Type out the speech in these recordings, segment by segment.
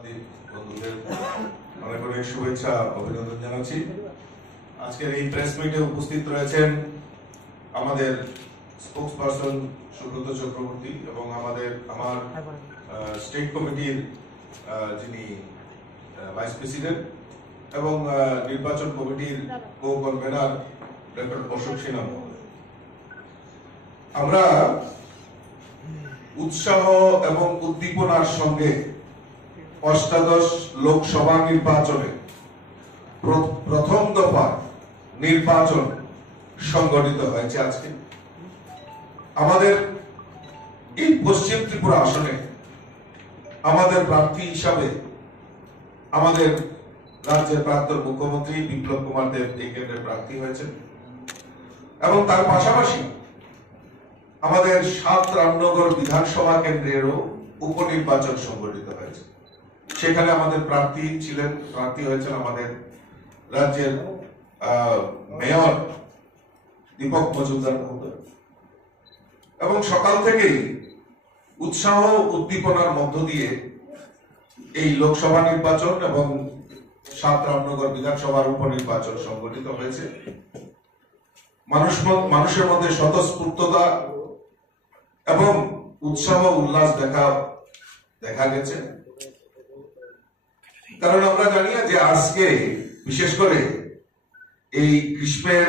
বন্ধুদের অনেক অনেক শুভেচ্ছা অভিনন্দন জানাচ্ছি। আজকের এই প্রেস মিটে উপস্থিত রয়েছেন আমাদের স্পোকসপারসন সুব্রত চক্রবর্তী এবং আমার স্টেট কমিটির যিনি ভাইস প্রেসিডেন্ট এবং নির্বাচন কমিটির co convener doctor Ashok Sinha. আমরা উৎসাহ এবং উদ্দীপনার সঙ্গে অষ্টাদশ লোকসভা নির্বাচনে প্রথম দফা নির্বাচন সংগঠিত হয়েছে। আজকে আমাদের এই পশ্চিম ত্রিপুরা আসনে আমাদের প্রার্থী হিসাবে আমাদের রাজ্যের প্রাক্তন মুখ্যমন্ত্রী বিপ্লব কুমার দেব এই কেন্দ্রের প্রার্থী হয়েছেন এবং তার পাশাপাশি আমাদের ৭ রামনগর বিধানসভা কেন্দ্রেরও উপনির্বাচন সংগঠিত হয়েছে। সেখানে আমাদের প্রার্থী হয়েছেন আমাদের রাজ্যের মেয়র দীপক মজুমদার মহোদয় এবং সকাল থেকেই উৎসাহ উদ্দীপনার মধ্য দিয়ে এই লোকসভা নির্বাচন এবং ৭ রামনগর বিধানসভার উপনির্বাচন সংগঠিত হয়েছে। মানুষের মধ্যে স্বতঃস্ফূর্ততা এবং উৎসাহ উল্লাস দেখা গেছে। কারণ আমরা জানি যে আজকে বিশেষ করে এই গ্রীষ্মের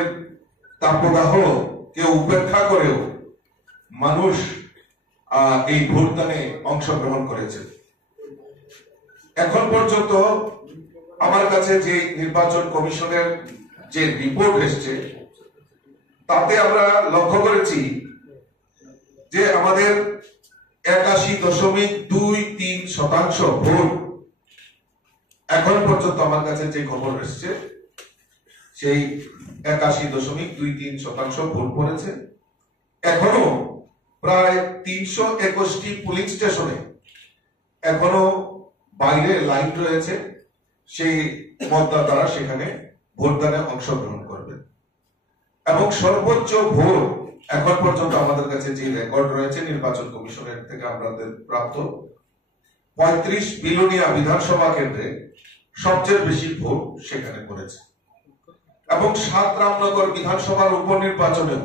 তাপদাহ কে উপেক্ষা করেও মানুষ এই ভোটদানে অংশগ্রহণ করেছে। এখন পর্যন্ত আমার কাছে যে নির্বাচন কমিশনের যে রিপোর্ট এসছে তাতে আমরা লক্ষ্য করেছি যে আমাদের ৮১.23% ভোট এখন পর্যন্ত আমার কাছে যে খবর এসছে সেই ৮১.23% ভোট পড়েছে। এখনো প্রায় ৩২১টি পুলিং স্টেশনে এখনো বাইরে লাইন রয়েছে, সেই মতদাতারা সেখানে ভোটদানে অংশগ্রহণ করবে এবং সর্বোচ্চ ভোট এখন পর্যন্ত আমাদের কাছে যে রেকর্ড রয়েছে নির্বাচন কমিশনের থেকে আমাদের প্রাপ্ত ৩৫ বিলোনিয়া বিধানসভা কেন্দ্রে সবচেয়ে বেশি ভোট সেখানে পড়েছে এবং ৭ রামনগর বিধানসভার উপনির্বাচনেও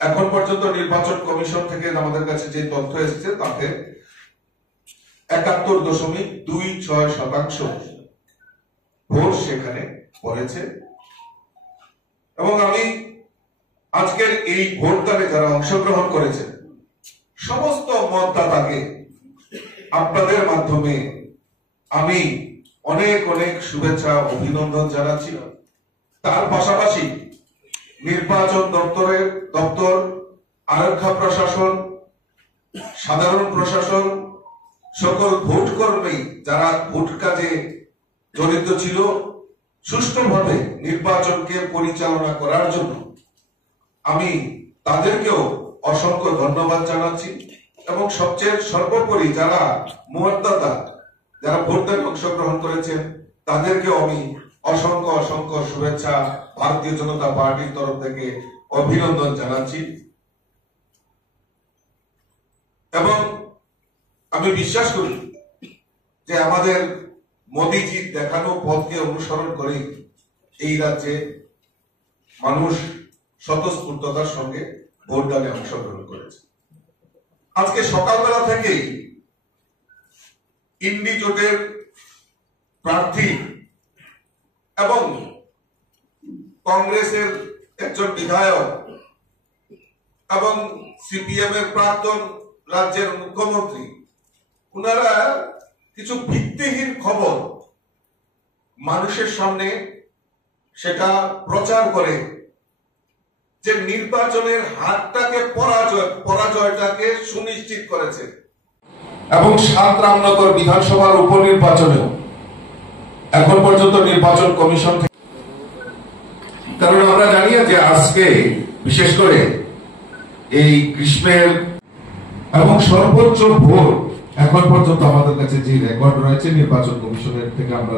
এখন পর্যন্ত নির্বাচন কমিশন থেকে আমাদের কাছে যে তথ্য এসেছে তাতে ৭১.26% ভোট সেখানে পড়েছে এবং আমি আজকের এই ভোটদানে যারা অংশগ্রহণ করেছে সমস্ত মতদাতাকে আপনাদের মাধ্যমে আমি অনেক অনেক শুভেচ্ছা অভিনন্দন জানাচ্ছি। তার পাশাপাশি নির্বাচন দপ্তর, আরক্ষা প্রশাসন, সাধারণ প্রশাসন, সকল ভোট কর্মী যারা ভোট কাজে জড়িত ছিল সুষ্ঠুভাবে নির্বাচনকে পরিচালনা করার জন্য আমি তাদেরকেও অসংখ্য ধন্যবাদ জানাচ্ছি এবং সবচেয়ে সর্বোপরি যারা মতদাতা যারা ভোটদানে অংশগ্রহণ করেছেন তাদেরকেও আমি অসংখ্য শুভেচ্ছা ভারতীয় জনতা পার্টির তরফ থেকে অভিনন্দন জানাচ্ছি এবং আমি বিশ্বাস করি যে আমাদের মোদীজির দেখানো পথকে অনুসরণ করে এই রাজ্যে মানুষ স্বতঃস্ফূর্ততার সঙ্গে ভোটদানে অংশগ্রহণ করেছে। আজকে সকালবেলা থেকেই ইন্ডি জোটের প্রার্থী এবং কংগ্রেসের একজন বিধায়ক এবং সিপিএম এর প্রাক্তন রাজ্যের মুখ্যমন্ত্রী ওনারা কিছু ভিত্তিহীন খবর মানুষের সামনে সেটা প্রচার করে যে নির্বাচনের হারটাকে পরাজয়টাকে সুনিশ্চিত করেছে এবং ৭ রামনগর বিধানসভার উপনির্বাচনেও এখন পর্যন্ত নির্বাচন কমিশন থেকে, কারণ আমরা জানি যে আজকে বিশেষ করে এই গ্রীষ্মের এবং সর্বোচ্চ ভোট এখন পর্যন্ত আমাদের কাছে যে রেকর্ড রয়েছে নির্বাচন কমিশনের থেকে আমরা